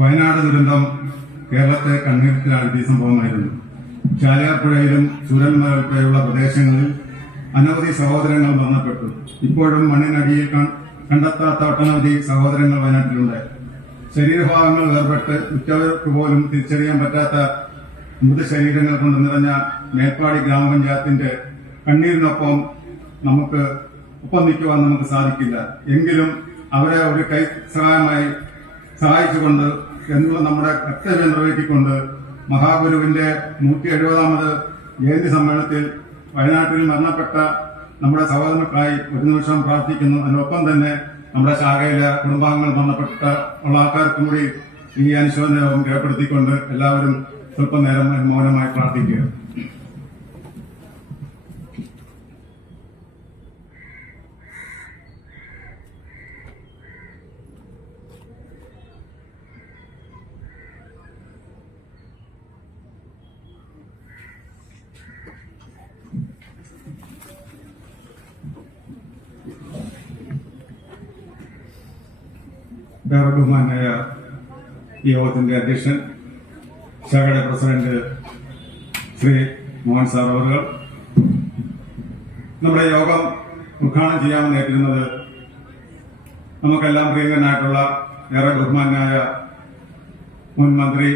വയനാട് ദുരന്തം കേരളത്തെ കണ്ണീരത്തിലാഴ്ത്തിയ സംഭവമായിരുന്നു. ചാലിയാർപ്പുഴയിലും ചൂരന്മല ഉൾപ്പെടെയുള്ള പ്രദേശങ്ങളിൽ അനവധി സഹോദരങ്ങൾ മരണപ്പെട്ടു. ഇപ്പോഴും മണ്ണിനടിയിൽ കണ്ടെത്താത്ത ഒട്ടനവധി സഹോദരങ്ങൾ വയനാട്ടിലുണ്ട്. ശരീരഭാഗങ്ങൾ വേർപെട്ട് ഉറ്റവർക്ക് പോലും തിരിച്ചറിയാൻ പറ്റാത്ത മൃതശരീരങ്ങൾ കൊണ്ട് നിറഞ്ഞ മേൽപ്പാടി ഗ്രാമപഞ്ചായത്തിന്റെ കണ്ണീരിനൊപ്പം നമുക്ക് ഒപ്പം നമുക്ക് സാധിക്കില്ല. എങ്കിലും അവരെ ഒരു കൈ സഹായമായി സഹായിച്ചുകൊണ്ട് എന്നുള്ള നമ്മുടെ കർത്തവ്യം നിർവഹിക്കൊണ്ട് മഹാഗുരുവിന്റെ നൂറ്റി എഴുപതാമത് ജയന്തി സമ്മേളനത്തിൽ വയനാട്ടിൽ മരണപ്പെട്ട നമ്മുടെ സഹോദരങ്ങൾക്കായി ഒരു നിമിഷം പ്രാർത്ഥിക്കുന്നു. അതിനൊപ്പം തന്നെ നമ്മുടെ ശാഖയിലെ കുടുംബാംഗങ്ങൾ മരണപ്പെട്ട ഉള്ള ആൾക്കാർക്കും കൂടി ഈ അനുശോചനവും രേഖപ്പെടുത്തിക്കൊണ്ട് എല്ലാവരും സ്വല്പം നേരം മൗനമായി പ്രാർത്ഥിക്കുക ബഹുമാനായ യോഗത്തിന്റെ അധ്യക്ഷൻ ശാഖയുടെ പ്രസിഡന്റ് ശ്രീ മോഹൻ സാർ അവർ നമ്മുടെ യോഗം ഉദ്ഘാടനം ചെയ്യാൻ ഏറ്റിരുന്നത് നമുക്കെല്ലാം പ്രിയങ്കരനായിട്ടുള്ള ഏറെ ബഹുമാനായ മുൻ മന്ത്രി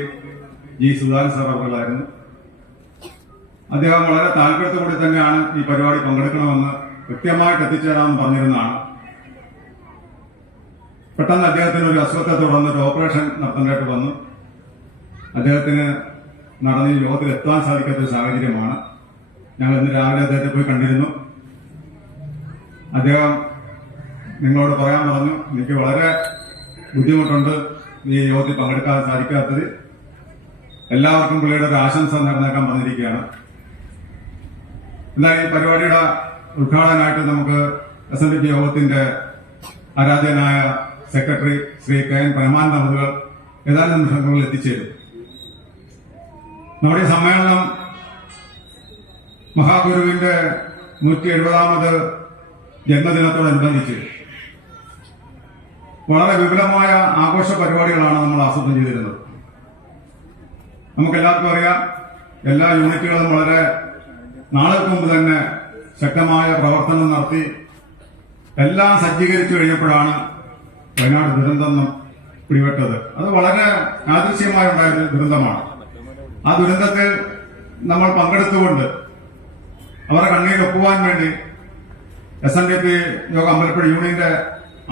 ജി സുധാകരൻ സാർ അവർകളായിരുന്നു അദ്ദേഹം വളരെ താല്പര്യത്തോടെ തന്നെയാണ് ഈ പരിപാടി പങ്കെടുക്കണമെന്ന് കൃത്യമായിട്ട് എത്തിച്ചേരാമെന്ന് പറഞ്ഞിരുന്നതാണ്. പെട്ടെന്ന് അദ്ദേഹത്തിന് ഒരു അസുഖത്തെ തുടർന്ന് ഒരു ഓപ്പറേഷൻ നടത്തേണ്ടതായിട്ട് വന്നു. അദ്ദേഹത്തിന് നടന്ന് യോഗത്തിൽ എത്താൻ സാധിക്കാത്ത ഒരു സാഹചര്യമാണ്. ഞങ്ങൾ ഇന്ന് രാവിലെ അദ്ദേഹത്തെ പോയി കണ്ടിരുന്നു. അദ്ദേഹം നിങ്ങളോട് പറയാൻ പറഞ്ഞു എനിക്ക് വളരെ ബുദ്ധിമുട്ടുണ്ട് ഈ യോഗത്തിൽ പങ്കെടുക്കാൻ സാധിക്കാത്തത് എല്ലാവർക്കും പുള്ളിയുടെ ഒരു ആശംസ നടന്നേക്കാൻ പറഞ്ഞിരിക്കുകയാണ് എന്നാൽ ഈ പരിപാടിയുടെ ഉദ്ഘാടനമായിട്ട് നമുക്ക് എസ് എൻ ഡി പി യോഗത്തിന്റെ ആരാധ്യനായ സെക്രട്ടറി ശ്രീ കെ എൻ പരമാനന്ദ മുതലുകൾ ഏതാനും നിമിഷങ്ങളിൽ എത്തിച്ചേരും. നമ്മുടെ സമ്മേളനം മഹാഗുരുവിന്റെ നൂറ്റി എഴുപതാമത് ജന്മദിനത്തോടനുബന്ധിച്ച് വളരെ വിപുലമായ ആഘോഷ പരിപാടികളാണ് നമ്മൾ ആസൂത്രണം ചെയ്തിരുന്നത്. നമുക്കെല്ലാവർക്കും അറിയാം എല്ലാ യൂണിറ്റുകളും വളരെ നാളുകൾക്ക് മുമ്പ് തന്നെ ശക്തമായ പ്രവർത്തനം നടത്തി എല്ലാം സജ്ജീകരിച്ചു കഴിഞ്ഞപ്പോഴാണ് വയനാട് ദുരന്തം പിടിപെട്ടത്. അത് വളരെ യാദൃശ്യമായി ഉണ്ടായ ഒരു ദുരന്തമാണ്. ആ ദുരന്തത്തിൽ നമ്മൾ പങ്കെടുത്തുകൊണ്ട് അവരെ കണ്ണീരൊപ്പുവാൻ വേണ്ടി S N D P yoga Ambalappuzha യൂണിയന്റെ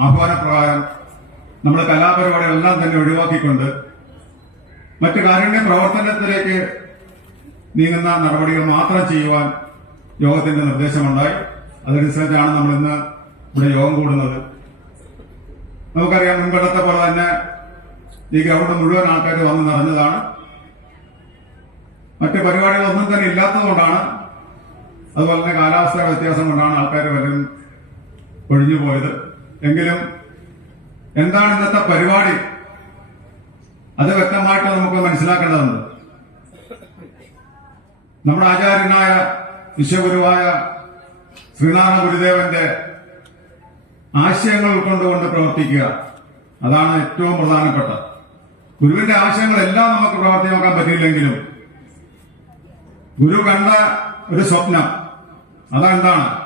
ആഹ്വാനപ്രകാരം നമ്മൾ കലാപരിപാടികളെല്ലാം തന്നെ ഒഴിവാക്കിക്കൊണ്ട് മറ്റു കാരുണ്യ പ്രവർത്തനത്തിലേക്ക് നീങ്ങുന്ന നടപടികൾ മാത്രം ചെയ്യുവാൻ യോഗത്തിന്റെ നിർദ്ദേശമുണ്ടായി. അതനുസരിച്ചാണ് നമ്മൾ ഇന്ന് ഇവിടെ യോഗം കൂടുന്നത്. നമുക്കറിയാം മുൻപത്തെ പോലെ തന്നെ ഈ ഗ്രൗണ്ട് മുഴുവൻ ആൾക്കാർ വന്ന് നിറഞ്ഞതാണ്. മറ്റ് പരിപാടികളൊന്നും തന്നെ ഇല്ലാത്തതുകൊണ്ടാണ് അതുപോലെ തന്നെ കാലാവസ്ഥ വ്യത്യാസം കൊണ്ടാണ് ആൾക്കാർ വരും ഒഴിഞ്ഞു പോയത്. എങ്കിലും എന്താണ് ഇന്നത്തെ പരിപാടി? അത് വ്യക്തമായിട്ട് നമുക്ക് മനസ്സിലാക്കേണ്ടതുണ്ട്. നമ്മുടെ ആചാര്യനായ വിശ്വഗുരുവായ ശ്രീനാരായണ ഗുരുദേവന്റെ ആശയങ്ങൾ ഉൾക്കൊണ്ടുകൊണ്ട് പ്രവർത്തിക്കുക. അതാണ് ഏറ്റവും പ്രധാനപ്പെട്ട. ഗുരുവിന്റെ ആശയങ്ങളെല്ലാം നമുക്ക് പ്രവർത്തിയാക്കാൻ പറ്റിയില്ലെങ്കിലും ഗുരു കണ്ട ഒരു സ്വപ്നം അതെന്താണ്?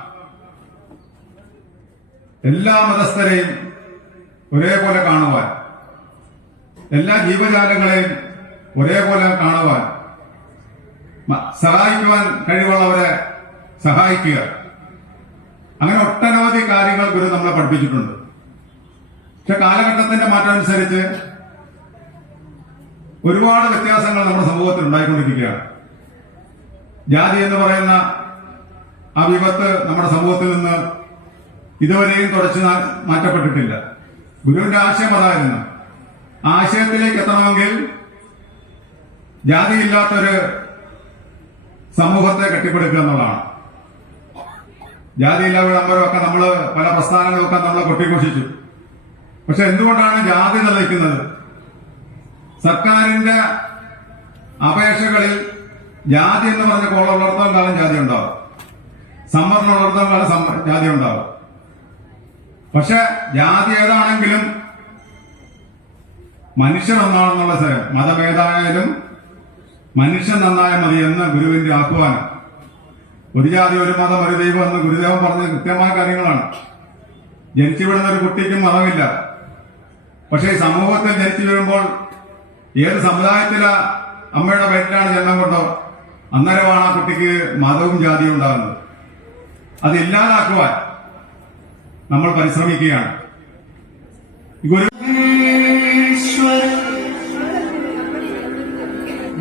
എല്ലാ മതസ്ഥരെയും ഒരേപോലെ കാണുവാൻ എല്ലാ ജീവജാലങ്ങളെയും ഒരേപോലെ കാണുവാൻ സഹായിക്കുവാൻ കഴിവുള്ളവരെ സഹായിക്കുക. അങ്ങനെ ഒട്ടനവധി കാര്യങ്ങൾ ഗുരു നമ്മളെ പഠിപ്പിച്ചിട്ടുണ്ട്. പക്ഷെ കാലഘട്ടത്തിന്റെ മാറ്റം അനുസരിച്ച് ഒരുപാട് വ്യത്യാസങ്ങൾ നമ്മുടെ സമൂഹത്തിൽ ഉണ്ടായിക്കൊണ്ടിരിക്കുകയാണ്. ജാതി എന്ന് പറയുന്ന ആ വിപത്ത് നമ്മുടെ സമൂഹത്തിൽ നിന്ന് ഇതുവരെയും തുടച്ചു മാറ്റപ്പെട്ടിട്ടില്ല. ഗുരുവിന്റെ ആശയം അതായിരുന്നു. ആശയത്തിലേക്ക് എത്തണമെങ്കിൽ ജാതിയില്ലാത്തൊരു സമൂഹത്തെ കെട്ടിപ്പടുക്കുക എന്നുള്ളതാണ്. ജാതിയില്ല വിളംബരമൊക്കെ നമ്മൾ പല പ്രസ്ഥാനങ്ങളൊക്കെ നമ്മൾ കൊട്ടിഘോഷിച്ചു. പക്ഷെ എന്തുകൊണ്ടാണ് ജാതി നിർവഹിക്കുന്നത് സർക്കാരിന്റെ അപേക്ഷകളിൽ ജാതി എന്ന് പറഞ്ഞ കോളം വളർത്താൻ കാലം ജാതി ഉണ്ടാവും സമ്മർദ്ദം ഉള്ളിടത്തോളം കാലം ജാതി ഉണ്ടാവും പക്ഷെ ജാതി ഏതാണെങ്കിലും മനുഷ്യൻ ഒന്നാണെന്നുള്ള മതമേതായാലും മനുഷ്യൻ നന്നായ മതി എന്ന ഗുരുവിന്റെ ആഹ്വാനം. ഒരു ജാതി ഒരു മതം ഒരു ദൈവം എന്ന് ഗുരുദേവൻ പറഞ്ഞ കൃത്യമായ കാര്യങ്ങളാണ്. ജനിച്ചു വിടുന്ന ഒരു കുട്ടിക്കും മതമില്ല. പക്ഷേ സമൂഹത്തിൽ ജനിച്ചു വരുമ്പോൾ ഏത് സമുദായത്തിലാ അമ്മയുടെ വയറ്റിലാണ് ജന്മം കൊണ്ടോ അന്നേരമാണ് ആ കുട്ടിക്ക് മതവും ജാതിയും ഉണ്ടാകുന്നത്. അതില്ലാതാക്കുവാൻ നമ്മൾ പരിശ്രമിക്കുകയാണ്. ഗുരു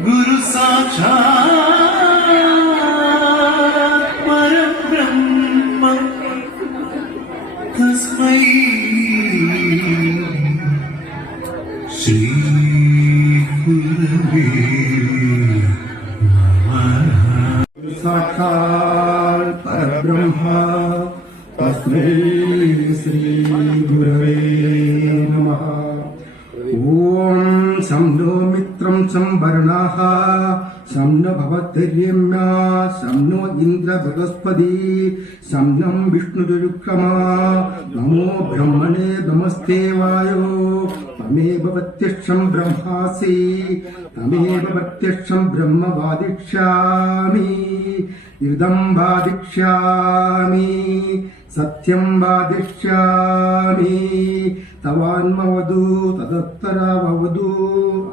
ഗുരു സാക്ഷാ സാക്ഷാൽ പരബ്രഹ്മ തസ്മൈ ശ്രീ ഗുരവേ നമ. ഓം ശം നോ മിത്രം ശം വർണാ ശം നവധൈര്യം नो इन्द्र बृहस्पति शं नं विष्णुरुक्रमा नमो ब्रह्मणे नमस्ते वायो तमेव प्रत्यक्षं ब्रह्मासि तमेव प्रत्यक्षं ब्रह्म वादिष्यामि इदं वादिष्यामि సత్యం వాదిష్యామి. తవాన్మవదు తదత్తరావదు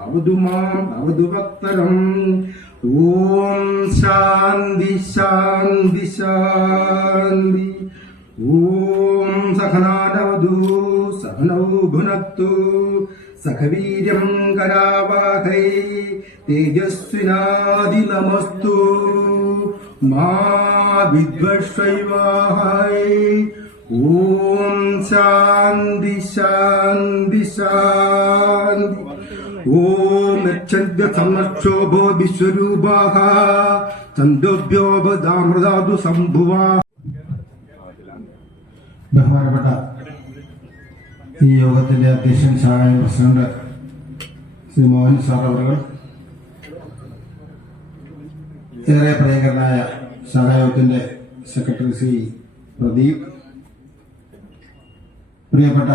అవదు మాం అవదు వక్తరం. ఓం శాంతి శాంతి శాంతి. ఓం సహనానవదు సహనౌ భునత్తు సఖవీర్యం కరావాహై తేజస్వినాదినమస్తు വിദ്വഷൈവാഹായി ഓം ശാന്തി ശാന്തി ശാന്തി ഓം യച്ഛന്ത്യ സമക്ഷോഭോ വിശ്വരൂപാഹ ചന്ദ്രോഭ്യോപദാമൃതാതു സംഭുവാ ബഹുമാനപ്പെട്ട ഈ യോഗത്തിന്റെ അധ്യക്ഷൻ സഹായ പ്രസിഡന്റ് ശ്രീ മോഹൻ സാർ അവർ ഏറെ പ്രിയങ്കരനായ സഹായത്തിന്റെ സെക്രട്ടറി ശ്രീ പ്രദീപ് പ്രിയപ്പെട്ട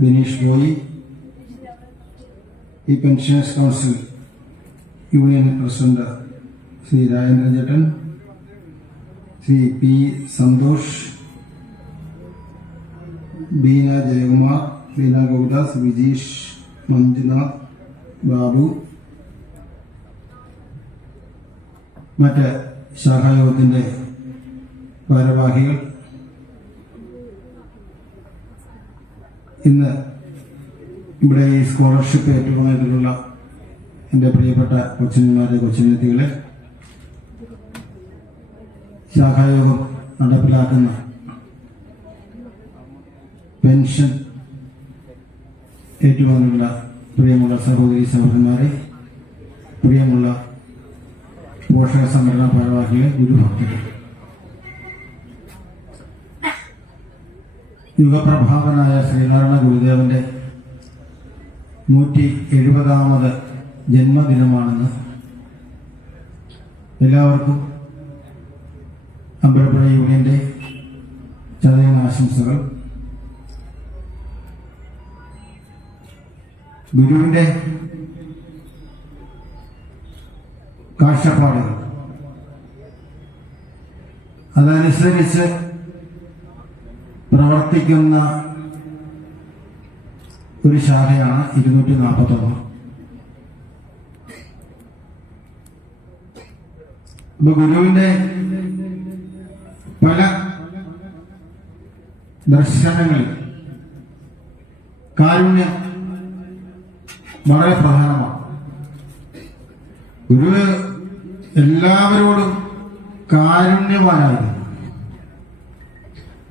ബിനീഷ് ഗോയി ഈ pensioners council union president Shri Rajendran ചേട്ടൻ ശ്രീ പി സന്തോഷ് ബീന ജയകുമാർ ബീന ഗോപിദാസ് വിജീഷ് മഞ്ജുനാഥ് ബാബു മറ്റ് ശാഖായോഗത്തിന്റെ ഭാരവാഹികൾ ഇന്ന് ഇവിടെ ഈ സ്കോളർഷിപ്പ് ഏറ്റുവാങ്ങിയിട്ടുള്ള എന്റെ പ്രിയപ്പെട്ട കൊച്ചിന്മാരെ കൊച്ചിനെത്തികളെ ശാഖായോഗം നടപ്പിലാക്കുന്ന പെൻഷൻ ഏറ്റുവാങ്ങിയിട്ടുള്ള പ്രിയമുള്ള സഹോദരി സഹോദരന്മാരെ പ്രിയമുള്ള പോഷക സംഘടനാ ഭാരവാഹികൾ ഗുരുഭക്തരെ. യുഗപ്രഭാവനായ ശ്രീനാരായണ ഗുരുദേവന്റെ നൂറ്റി എഴുപതാമത് ജന്മദിനമാണെന്ന് എല്ലാവർക്കും അമ്പലപ്പുഴ യൂണിയന്റെ ചതയം ആശംസകൾ. ഗുരുവിന്റെ കാഴ്ചപ്പാടുകൾ അതനുസരിച്ച് പ്രവർത്തിക്കുന്ന ഒരു ശാഖയാണ് ഇരുന്നൂറ്റി നാൽപ്പത്തൊന്ന് ഇപ്പൊ ഗുരുവിന്റെ പല ദർശനങ്ങളിൽ കാരുണ്യം വളരെ പ്രധാനമാണ്. ഗുരു എല്ലാവരോടും കാരുണ്യവാനായിരുന്നു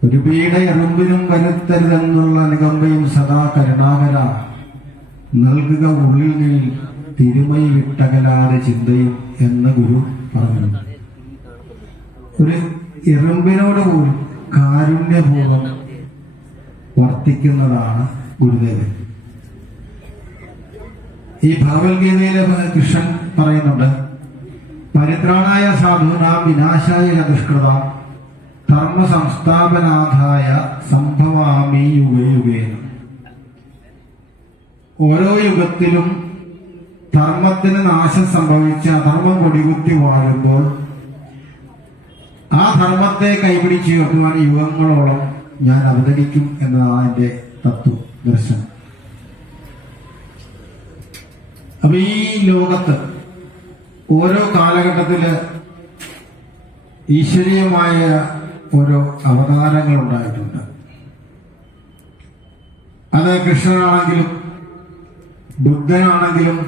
ഒരു പീഡ എറുമ്പിനും വരുത്തരുതെന്നുള്ള നികമ്പയും സദാ കരുണാകര നൽകുക ഉള്ളിൽ നീ തിരുമൈ വിട്ടകലാതെ ചിന്തയും എന്ന് ഗുരു പറഞ്ഞു ഒരു എറുമ്പിനോട് പോലും കാരുണ്യപൂർവം വർത്തിക്കുന്നതാണ് ഗുരുദേവൻ. ഈ ഭഗവത്ഗീതയിലെ കൃഷ്ണൻ പറയുന്നുണ്ട് പരിത്രാണായ സാധൂനാം വിനാശായ ദുഷ്കൃത. ധർമ്മ സംസ്ഥാപനാഥായ സംഭവാമി യുഗയുഗേന ഓരോ യുഗത്തിലും ധർമ്മത്തിന് നാശം സംഭവിച്ച അധർമ്മം കൊടികുത്തി വാഴുമ്പോൾ ആ ധർമ്മത്തെ കൈപിടിച്ച് കെട്ടുവാൻ യുഗങ്ങളോളം ഞാൻ അവതരിക്കും എന്നതാണ് എന്റെ തത്വ ദർശനം. അപ്പൊ ഈ ലോകത്ത് ഓരോ കാലഘട്ടത്തിൽ ഈശ്വരീയമായ ഓരോ അവതാരങ്ങൾ ഉണ്ടായിട്ടുണ്ട് അത് കൃഷ്ണനാണെങ്കിലും ബുദ്ധനാണെങ്കിലും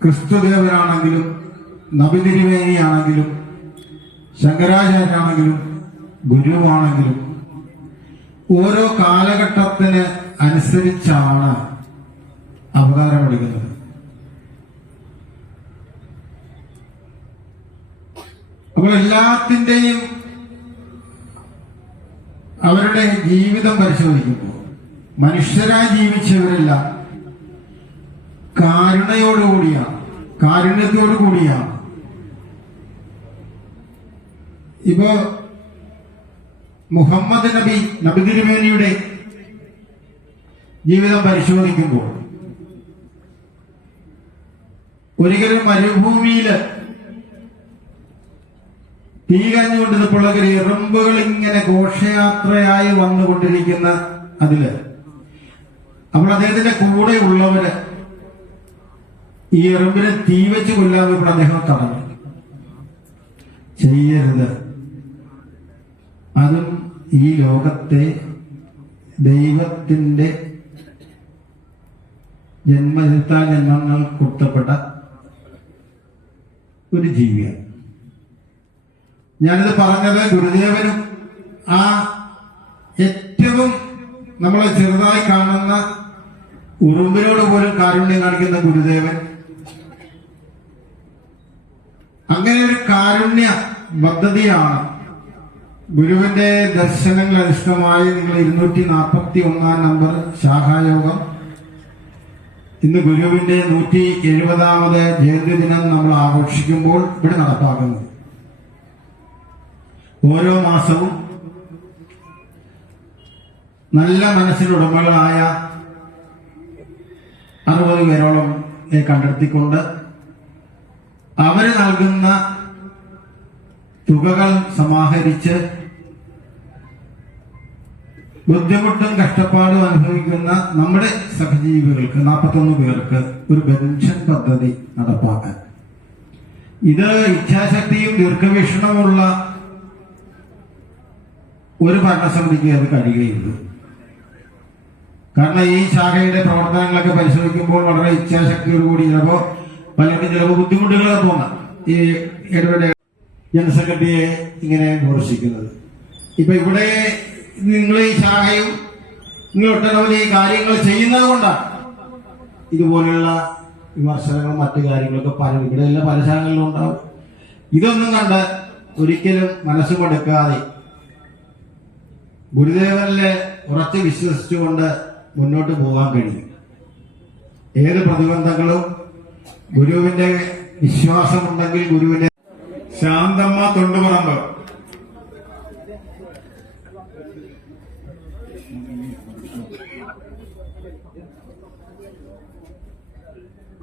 ക്രിസ്തുദേവനാണെങ്കിലും നബിതിരുവേനിയാണെങ്കിലും ശങ്കരാചാര്യാണെങ്കിലും ഗുരുവാണെങ്കിലും ഓരോ കാലഘട്ടത്തിന് അനുസരിച്ചാണ് അവതാരമെടുക്കുന്നത് അപ്പോൾ എല്ലാത്തിന്റെയും അവരുടെ ജീവിതം പരിശോധിക്കുമ്പോൾ മനുഷ്യരായി ജീവിച്ചവരല്ല കാരുണയോടുകൂടിയാണ് കാരുണ്യത്തോടു കൂടിയാണ് ഇപ്പോ മുഹമ്മദ് നബി നബി തിരുമേനിയുടെ ജീവിതം പരിശോധിക്കുമ്പോൾ ഒരിക്കലും മരുഭൂമിയിൽ തീ കഞ്ഞുകൊണ്ടിരുന്നപ്പോൾ ഒരു എറുമ്പുകൾ ഇങ്ങനെ ഘോഷയാത്രയായി വന്നുകൊണ്ടിരിക്കുന്ന അതിൽ. നമ്മൾ അദ്ദേഹത്തിന്റെ കൂടെ ഉള്ളവര് ഈ എറുമ്പിനെ തീ വെച്ച് കൊല്ലാൻ ഇപ്പോൾ അദ്ദേഹം തടഞ്ഞു. ചെയ്യരുത്. അതും ഈ ലോകത്തെ ദൈവത്തിന്റെ ജന്മചരിത്ര ജന്മങ്ങൾ കൊടുത്തപ്പെട്ട ഒരു ജീവിയാണ് ഞാനിത് പറഞ്ഞത് ഗുരുദേവനും ആ ഏറ്റവും നമ്മളെ ചെറുതായി കാണുന്ന ഉറുമ്പിനോട് പോലും കാരുണ്യം കാണിക്കുന്ന ഗുരുദേവൻ. അങ്ങനെ ഒരു കാരുണ്യ പദ്ധതിയാണ് ഗുരുവിന്റെ ദർശനങ്ങൾ അധിഷ്ഠമായി നിങ്ങൾ ഇരുന്നൂറ്റി നാൽപ്പത്തി ഒന്നാം നമ്പർ ശാഖായോഗം. ഇന്ന് ഗുരുവിന്റെ നൂറ്റി എഴുപതാമത് ജയന്തി ദിനം നമ്മൾ ആഘോഷിക്കുമ്പോൾ ഇവിടെ നടപ്പാക്കുന്നത് ഓരോ മാസവും നല്ല മനസ്സിനുടമകളായ അറുപത് പേരോളം കണ്ടെത്തിക്കൊണ്ട് അവർ നൽകുന്ന തുകകൾ സമാഹരിച്ച് ബുദ്ധിമുട്ടും കഷ്ടപ്പാടും അനുഭവിക്കുന്ന നമ്മുടെ സഹജീവികൾക്ക് നാൽപ്പത്തൊന്ന് പേർക്ക് ഒരു പെൻഷൻ പദ്ധതി നടപ്പാക്കാൻ. ഇത് ഇച്ഛാശക്തിയും ദീർഘവീക്ഷണമുള്ള ഒരു ഭരണസമിതിക്ക് അത് കഴിയുകയുള്ളൂ. കാരണം ഈ ശാഖയുടെ പ്രവർത്തനങ്ങളൊക്കെ പരിശോധിക്കുമ്പോൾ വളരെ ഇച്ഛാശക്തിയോടുകൂടി ചിലപ്പോ പലർക്കും ചിലപ്പോൾ ബുദ്ധിമുട്ടുകളൊക്കെ തോന്നാം. ഈ ഇടപെട ജനറൽ സെക്രട്ടറിയെ ഇങ്ങനെ വിമർശിക്കുന്നത്. ഇപ്പൊ ഇവിടെ നിങ്ങൾ ഈ ശാഖയും നിങ്ങൾ ഒട്ടനവധി കാര്യങ്ങൾ ചെയ്യുന്നത് കൊണ്ടാണ്. ഇതുപോലെയുള്ള വിമർശനങ്ങളും മറ്റു കാര്യങ്ങളൊക്കെ പല ഇവിടെ പല ശാഖകളിലും ഉണ്ടാവും. ഇതൊന്നും കണ്ട് ഒരിക്കലും മനസ്സ് കൊടുക്കാതെ ഗുരുദേവനിലെ ഉറച്ചു വിശ്വസിച്ചുകൊണ്ട് മുന്നോട്ട് പോകാൻ കഴിയും. ഏത് പ്രതിബന്ധങ്ങളും ഗുരുവിന്റെ വിശ്വാസമുണ്ടെങ്കിൽ ഗുരുവിന്റെ ശാന്തമ്മ തൊണ്ടുപറമ്പ്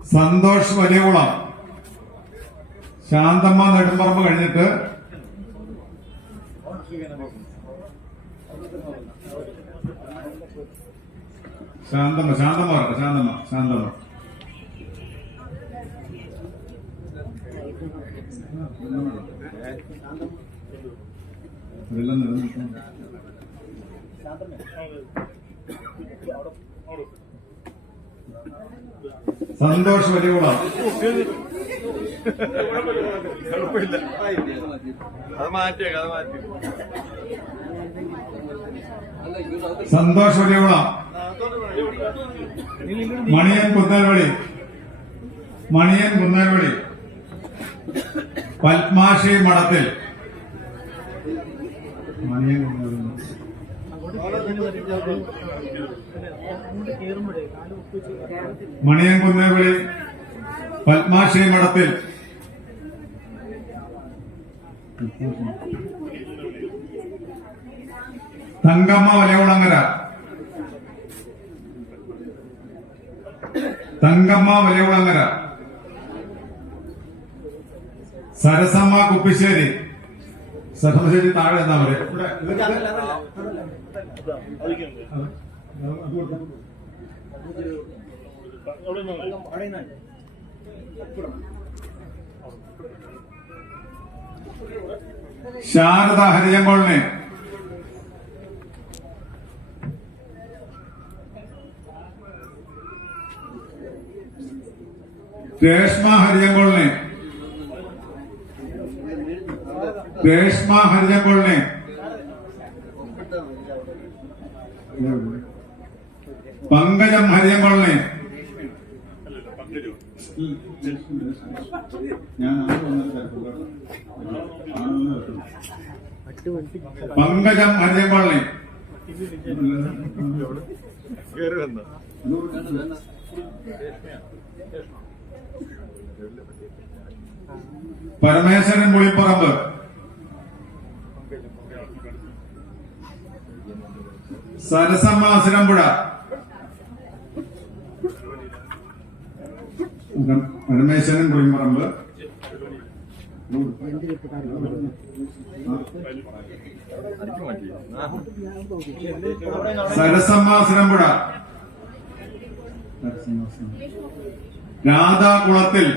സന്തോഷ് വലിയകുളം. ശാന്തമ്മ നെടുമ്പറമ്പ് കഴിഞ്ഞിട്ട് ശാന്തമ്മ ശാന്തമ്മ ശാന്തമ്മ ശാന്തമ്മ. ശാന്തമ്മ. സന്തോഷ് അത് മാറ്റി സന്തോഷ് വലിയകുളം മണിയൻ കുന്നൽവളി മണിയൻ കുന്നൽവളി പത്മാശി മഠത്തിൽ. മണിയൻ കുന്നേൽവഴി മണിയൻ പത്മാശ്രീ പത്മാശി മഠത്തിൽ തങ്കമ്മ വലയുളങ്ങര തങ്കമ്മ വലയുളങ്ങര സരസമ്മ കുപ്പിശ്ശേരി സരസമ്മശ്ശേരി താഴെ എന്നാ പറയുക ശാരദ ഹരിജങ്കോളിനെ രേഷ്മ ഹരിജങ്കോളിനെ രേഷ്മ ഹരിജങ്കോളിനെ പങ്കജം ഹരിയം ഞാൻ പങ്കജം ഹരിയം വന്നു പരമേശ്വരൻ പുളിപ്പറമ്പ്. സരസമ്മ അസുരമ്പുഴ. പരമേശ്വരൻ കുളിമ്പറമ്പ് സരസമ്മ അസുരമ്പുഴ രാധാകുളത്തിൽ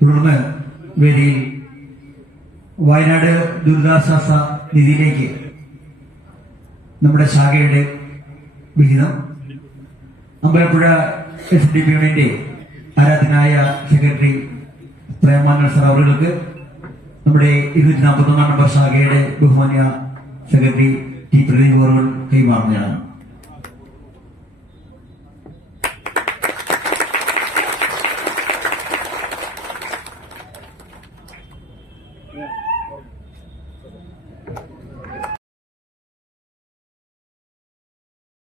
തുടർന്ന് വേദിയിൽ വയനാട് ദുരിതാശ്വാസ നിധിയിലേക്ക് നമ്മുടെ ശാഖയുടെ വിഹിതം അമ്പലപ്പുഴ എസ് ഡി പി ആരാധനായ സെക്രട്ടറി പ്രേമാനൽ സർ അവർക്ക് നമ്മുടെ ഇരുന്നൂറ്റി നാൽപ്പത്തൊന്നാം നമ്പർ ശാഖയുടെ ബഹുമാന്യ സെക്രട്ടറി ടി പ്രദീപ് അവർ കൈമാറുന്നതാണ്